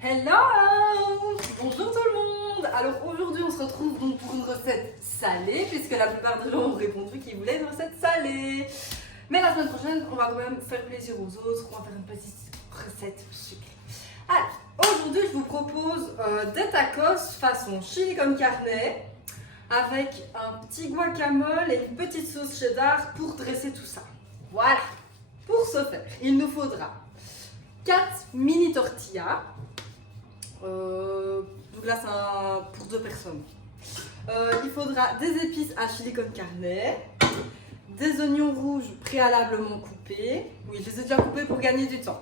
Hello! Bonjour tout le monde! Alors aujourd'hui on se retrouve donc pour une recette salée puisque la plupart des gens ont répondu qu'ils voulaient une recette salée. Mais la semaine prochaine on va quand même faire plaisir aux autres, on va faire une petite recette sucrée. Alors aujourd'hui je vous propose des tacos façon chili con carne avec un petit guacamole et une petite sauce cheddar pour dresser tout ça. Voilà! Pour ce faire, il nous faudra 4 mini tortillas. Donc là c'est pour 2 personnes. Il faudra des épices à chili con carne, des oignons rouges préalablement coupés. Oui, je les ai déjà coupés pour gagner du temps.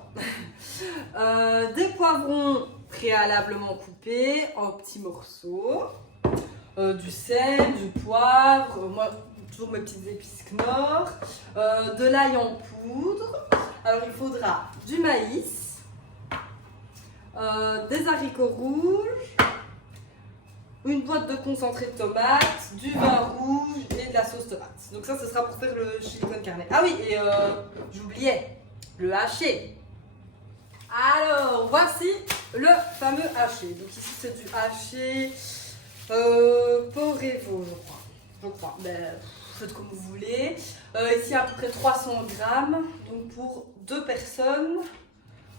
Des poivrons préalablement coupés en petits morceaux. Du sel, du poivre, moi toujours mes petites épices Knorr, de l'ail en poudre. Alors il faudra du maïs. Des haricots rouges, une boîte de concentré de tomate, du vin rouge et de la sauce tomate. Donc ça, ce sera pour faire le chili con carne. Ah oui, et j'oubliais, le haché. Alors, voici le fameux haché. Donc ici, c'est du haché Porevo, je crois. Ben, faites comme vous voulez. Ici, à peu près 300 grammes, donc pour 2 personnes.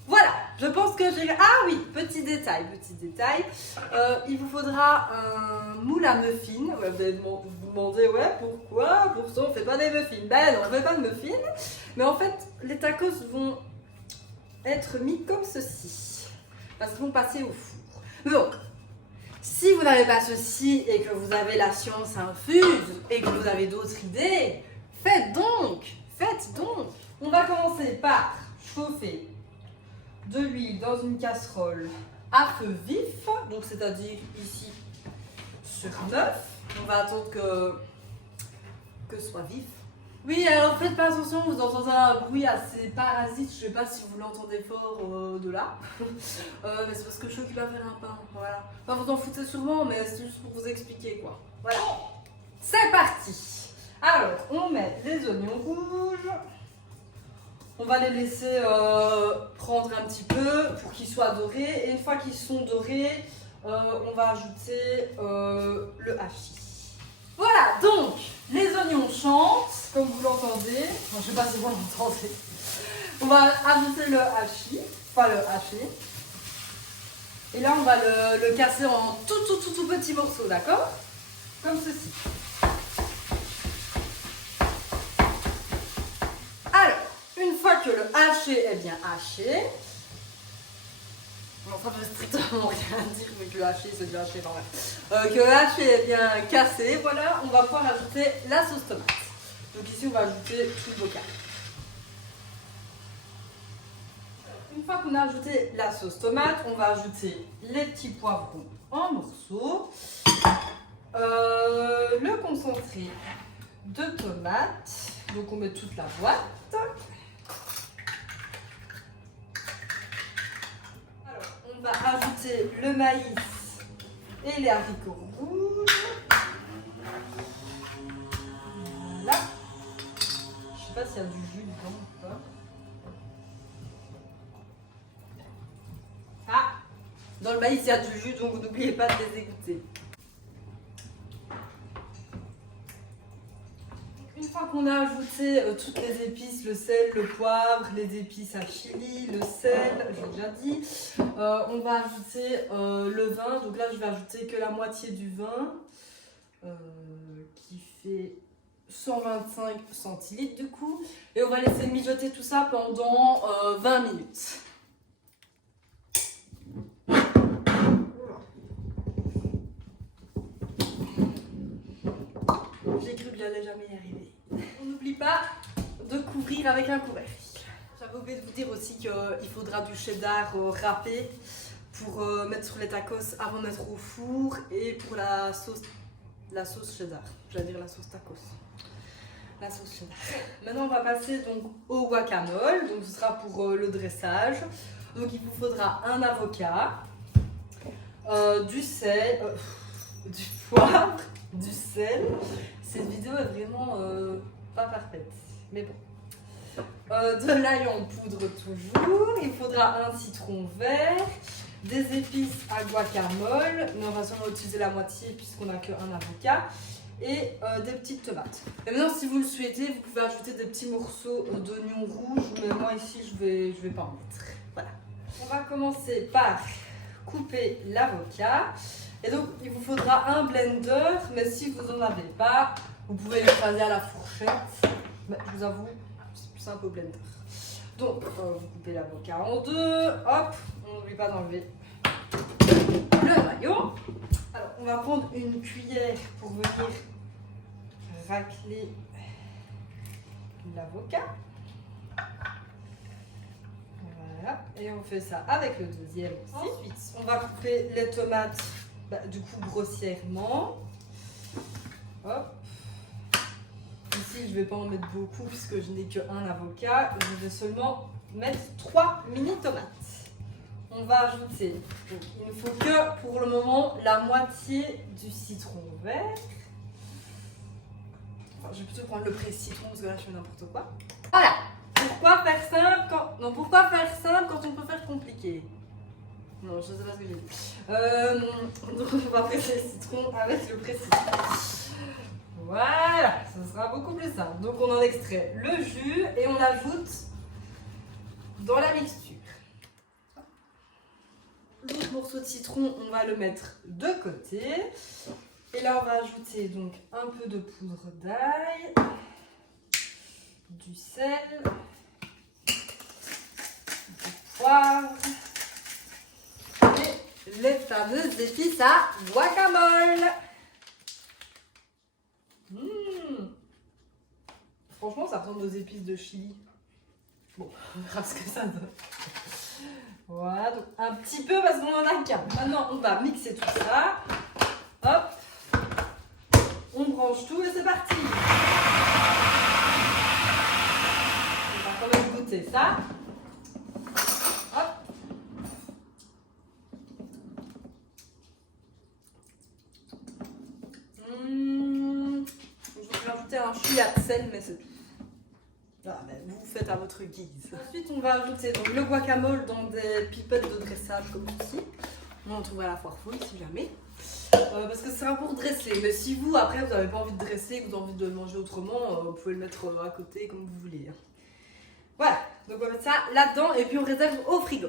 Voilà, je pense que j'ai... Ah oui, petit détail. Il vous faudra un moule à muffins. Ouais, vous allez vous demander, ouais, pourquoi? Pour ça, on ne fait pas des muffins. Ben non, on ne fait pas de muffins. Mais en fait, les tacos vont être mis comme ceci. Parce qu'ils vont passer au four. Donc, si vous n'avez pas ceci et que vous avez la science infuse et que vous avez d'autres idées, faites donc. On va commencer par chauffer de l'huile dans une casserole à feu vif, donc c'est-à-dire ici sur 9. On va attendre que ce soit vif. Oui, alors faites pas attention, vous entendez un bruit assez parasite, je sais pas si vous l'entendez fort de là. Mais c'est parce que je suis occupée à faire un pain, voilà. Enfin, vous en foutez sûrement, mais c'est juste pour vous expliquer quoi. Voilà. C'est parti. Alors, on met les oignons rouges. On va les laisser prendre un petit peu pour qu'ils soient dorés. Et une fois qu'ils sont dorés, on va ajouter le hachis. Voilà, donc les oignons chantent, comme vous l'entendez. Enfin, je ne sais pas si vous l'entendez. On va ajouter le hachis, enfin le haché. Et là, on va le casser en tout petits morceaux, d'accord? Comme ceci. Alors, une fois que le haché est bien haché, bon, ça veut strictement rien dire, mais que le haché c'est bien haché quand même. Que le haché est bien cassé, voilà, on va pouvoir ajouter la sauce tomate. Donc ici on va ajouter tout le bocal. Une fois qu'on a ajouté la sauce tomate, on va ajouter les petits poivrons en morceaux, le concentré de tomate, donc on met toute la boîte. On va ajouter le maïs et les haricots rouges. Voilà. Je sais pas s'il y a du jus dedans ou pas. Ah, dans le maïs il y a du jus, donc n'oubliez pas de les égoutter. Une fois qu'on a ajouté toutes les épices, le sel, le poivre, les épices à chili, le sel, j'ai déjà dit, on va ajouter le vin. Donc là, je vais ajouter que la moitié du vin, qui fait 125 centilitres du coup. Et on va laisser mijoter tout ça pendant 20 minutes. J'ai cru que j'allais jamais y arriver. On n'oublie pas de couvrir avec un couvercle. J'avais oublié de vous dire aussi qu'il faudra du cheddar râpé pour mettre sur les tacos avant de mettre au four et pour la sauce cheddar. J'allais dire la sauce tacos. La sauce cheddar. Maintenant on va passer donc au guacamole. Donc ce sera pour le dressage. Donc il vous faudra un avocat, du sel, du poivre, du sel. Cette vidéo est vraiment pas parfaite, mais bon. De l'ail en poudre toujours. Il faudra un citron vert, des épices à guacamole, mais on va seulement utiliser la moitié puisqu'on n'a qu'un avocat, et des petites tomates. Et maintenant, si vous le souhaitez, vous pouvez ajouter des petits morceaux d'oignons rouges, mais moi ici, je vais pas en mettre. Voilà. On va commencer par couper l'avocat. Et donc, il vous faudra un blender, mais si vous n'en avez pas, vous pouvez l'écraser à la fourchette. Mais je vous avoue, c'est plus simple au blender. Donc, vous coupez l'avocat en deux. Hop, on n'oublie pas d'enlever le noyau. Alors, on va prendre une cuillère pour venir racler l'avocat. Voilà, et on fait ça avec le deuxième aussi. Ensuite, on va couper les tomates, du coup, grossièrement. Hop. Ici, je ne vais pas en mettre beaucoup puisque je n'ai qu'un avocat. Je vais seulement mettre 3 mini tomates. On va ajouter, donc, il ne faut que pour le moment la moitié du citron vert. Enfin, je vais plutôt prendre le presse-citron parce que là je fais n'importe quoi. Voilà. Pourquoi faire simple quand on peut faire compliqué? Non, je ne sais pas ce que j'ai dit. Donc on va presser le citron avec le presse-citron. Voilà, ce sera beaucoup plus simple. Donc on en extrait le jus et on l'ajoute dans la mixture. L'autre morceau de citron, on va le mettre de côté. Et là, on va ajouter donc un peu de poudre d'ail, du sel, du poivre et les fameuses épices à guacamole. Franchement, ça ressemble aux épices de chili. Bon, on verra ce que ça donne. Voilà, donc un petit peu parce qu'on en a qu'un. Maintenant, on va mixer tout ça. Hop. On branche tout et c'est parti. On va quand même goûter ça. Hop. Je vais rajouter un chouïa de sel, mais c'est tout. Voilà, mais vous faites à votre guise. Ensuite, on va ajouter donc, le guacamole dans des pipettes de dressage comme ceci. On en trouve à la foire fouille si jamais. Parce que c'est un pour dresser. Mais si vous, après, vous n'avez pas envie de dresser, que vous avez envie de le manger autrement, vous pouvez le mettre à côté comme vous voulez. Voilà, donc on va mettre ça là-dedans et puis on réserve au frigo.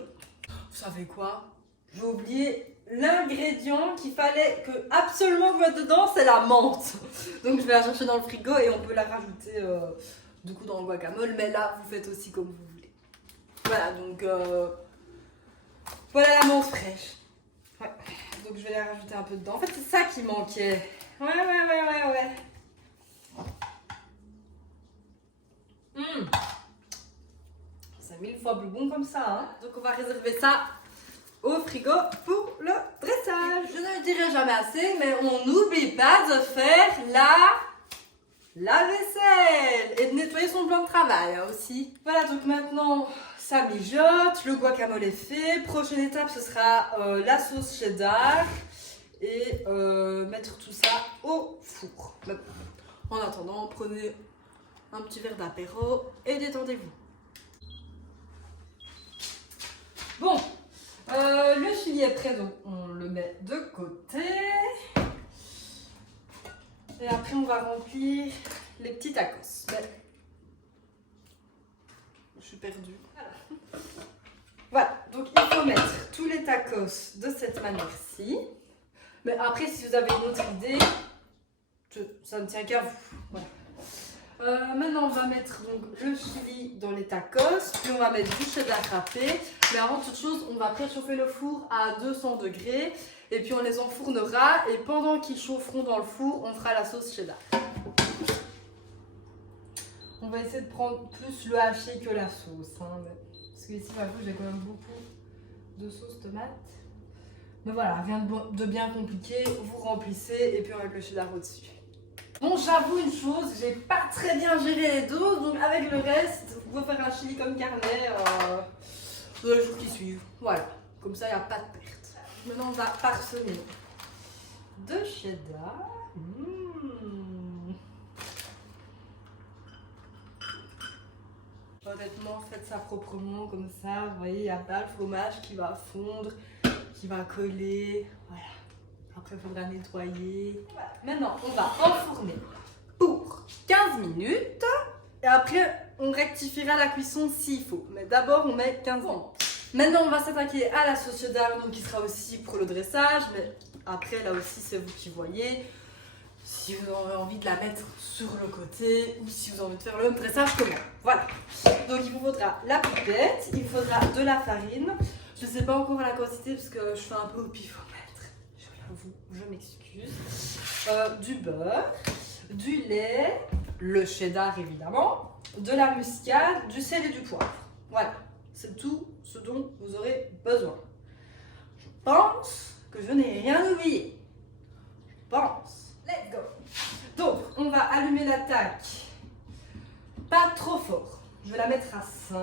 Vous savez quoi? J'ai oublié l'ingrédient qu'il fallait absolument que je mette dedans, c'est la menthe. Donc je vais la chercher dans le frigo et on peut la rajouter du coup dans le guacamole. Mais là, vous faites aussi comme vous voulez. Voilà, donc voilà la menthe fraîche. Ouais. Donc je vais la rajouter un peu dedans. En fait, c'est ça qui manquait. Ouais. C'est 1000 fois plus bon comme ça. Hein. Donc on va réserver ça au frigo pour le dressage. Je ne le dirai jamais assez, mais on n'oublie pas de faire la vaisselle et de nettoyer son plan de travail hein, aussi. Voilà, donc maintenant ça mijote, le guacamole est fait. Prochaine étape, ce sera la sauce cheddar et mettre tout ça au four. En attendant, prenez un petit verre d'apéro et détendez-vous. Bon, le chili est prêt, donc on le met de côté. Et après, on va remplir les petits tacos. Je suis perdue. Voilà, donc il faut mettre tous les tacos de cette manière-ci. Mais après, si vous avez une autre idée, ça ne tient qu'à vous. Voilà. Maintenant, on va mettre donc, le chili dans les tacos, puis on va mettre du cheddar râpé. Mais avant toute chose, on va préchauffer le four à 200 degrés et puis on les enfournera. Et pendant qu'ils chaufferont dans le four, on fera la sauce cheddar. On va essayer de prendre plus le haché que la sauce. Hein, parce que ici, j'avoue, j'ai quand même beaucoup de sauce tomate. Mais voilà, rien de bien compliqué. Vous remplissez et puis on met le cheddar au-dessus. Bon, j'avoue une chose, j'ai pas très bien géré les doses, donc avec le reste, vous pouvez faire un chili comme carnet dans les jours qui suivent. Voilà, comme ça il n'y a pas de perte. Maintenant on va parsemer de cheddar. Honnêtement, faites ça proprement comme ça, vous voyez, il n'y a pas le fromage qui va fondre, qui va coller. Voilà. Après, il faudra nettoyer. Voilà. Maintenant, on va enfourner pour 15 minutes. Et après, on rectifiera la cuisson s'il faut. Mais d'abord, on met 15 minutes. Maintenant, on va s'attaquer à la sauce cheddar, donc qui sera aussi pour le dressage. Mais après, là aussi, c'est vous qui voyez. Si vous avez envie de la mettre sur le côté ou si vous avez envie de faire le dressage comment. Voilà. Donc, il vous faudra la pipette, il vous faudra de la farine. Je ne sais pas encore la quantité parce que je fais un peu au pifomètre. Je m'excuse. Du beurre, du lait, le cheddar évidemment, de la muscade, du sel et du poivre. Voilà, c'est tout ce dont vous aurez besoin. Je pense que je n'ai rien oublié. Je pense. Let's go. Donc, on va allumer l'attaque. Pas trop fort. Je vais la mettre à 5.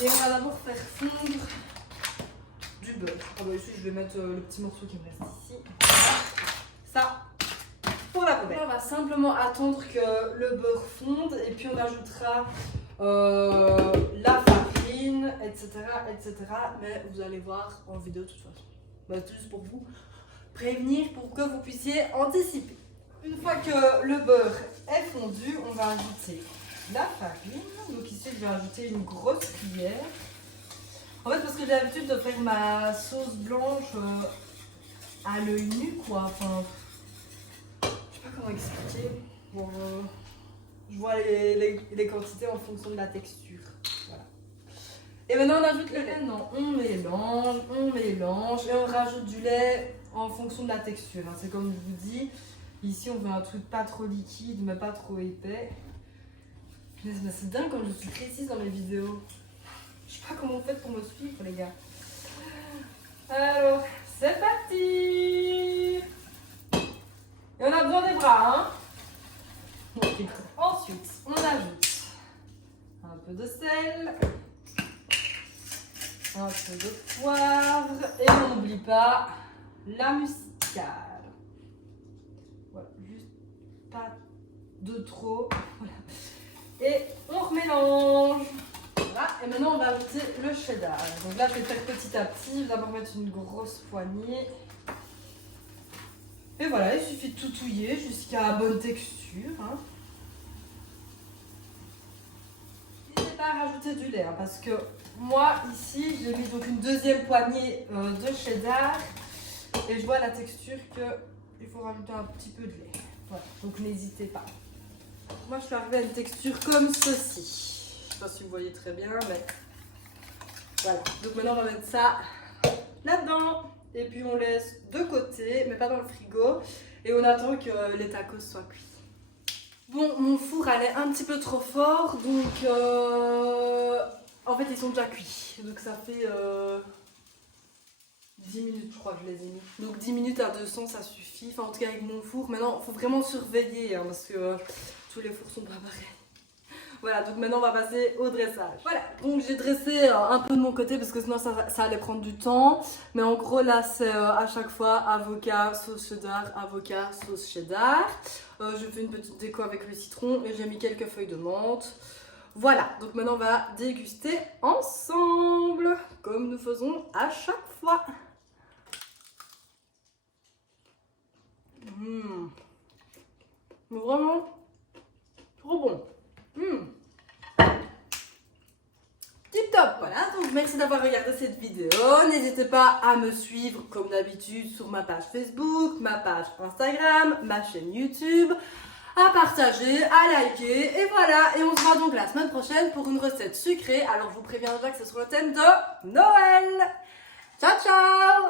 Et on va d'abord faire fondre du beurre. Ah bah ici, je vais mettre le petit morceau qui me reste ici. Ça, pour la poubelle. On va simplement attendre que le beurre fonde et puis on ajoutera la farine, etc., etc. Mais vous allez voir en vidéo de toute façon. Bah, c'est juste pour vous prévenir, pour que vous puissiez anticiper. Une fois que le beurre est fondu, on va ajouter la farine. Donc ici, je vais ajouter une grosse cuillère. En fait, parce que j'ai l'habitude de faire ma sauce blanche à l'œil nu, quoi. Enfin, je sais pas comment expliquer. Bon, je vois les quantités en fonction de la texture. Voilà. Et maintenant, on ajoute le lait. Non, on mélange et on rajoute du lait en fonction de la texture. Hein. C'est comme je vous dis, ici, on veut un truc pas trop liquide, mais pas trop épais. Mais c'est dingue comme je suis précise dans mes vidéos. Je sais pas comment vous faites pour me suivre, les gars. Alors, c'est parti. Et on a besoin des bras, hein. Okay. Ensuite, on ajoute un peu de sel, un peu de poivre et on n'oublie pas la muscade. Voilà, juste pas de trop. Voilà. Et on remélange. Voilà. Et maintenant, on va ajouter le cheddar. Donc là, je vais faire petit à petit. D'abord mettre une grosse poignée. Et voilà, il suffit de tout touiller jusqu'à bonne texture. Hein. N'hésitez pas à rajouter du lait, hein, parce que moi, ici, j'ai mis donc une deuxième poignée de cheddar. Et je vois la texture qu'il faut rajouter un petit peu de lait. Voilà, donc n'hésitez pas. Moi, je suis arrivée à une texture comme ceci. Je ne sais pas si vous voyez très bien, mais voilà. Donc maintenant, on va mettre ça là-dedans. Et puis, on laisse de côté, mais pas dans le frigo. Et on attend que les tacos soient cuits. Bon, mon four allait un petit peu trop fort. Donc, en fait, ils sont déjà cuits. Donc, ça fait 10 minutes, je crois que je les ai mis. Donc, 10 minutes à 200, ça suffit. Enfin, en tout cas, avec mon four. Maintenant, il faut vraiment surveiller, hein, parce que tous les fours sont pas pareils. Voilà, donc maintenant on va passer au dressage. Voilà, donc j'ai dressé un peu de mon côté parce que sinon ça allait prendre du temps. Mais en gros là c'est à chaque fois avocat, sauce cheddar, avocat, sauce cheddar. Je fais une petite déco avec le citron et j'ai mis quelques feuilles de menthe. Voilà, donc maintenant on va déguster ensemble comme nous faisons à chaque fois. Vraiment trop bon. Tip top. Voilà, donc merci d'avoir regardé cette vidéo. N'hésitez pas à me suivre comme d'habitude sur ma page Facebook, ma page Instagram, ma chaîne YouTube, à partager, à liker et voilà. Et on se voit donc la semaine prochaine pour une recette sucrée. Alors je vous préviens déjà que c'est sur le thème de Noël. Ciao ciao.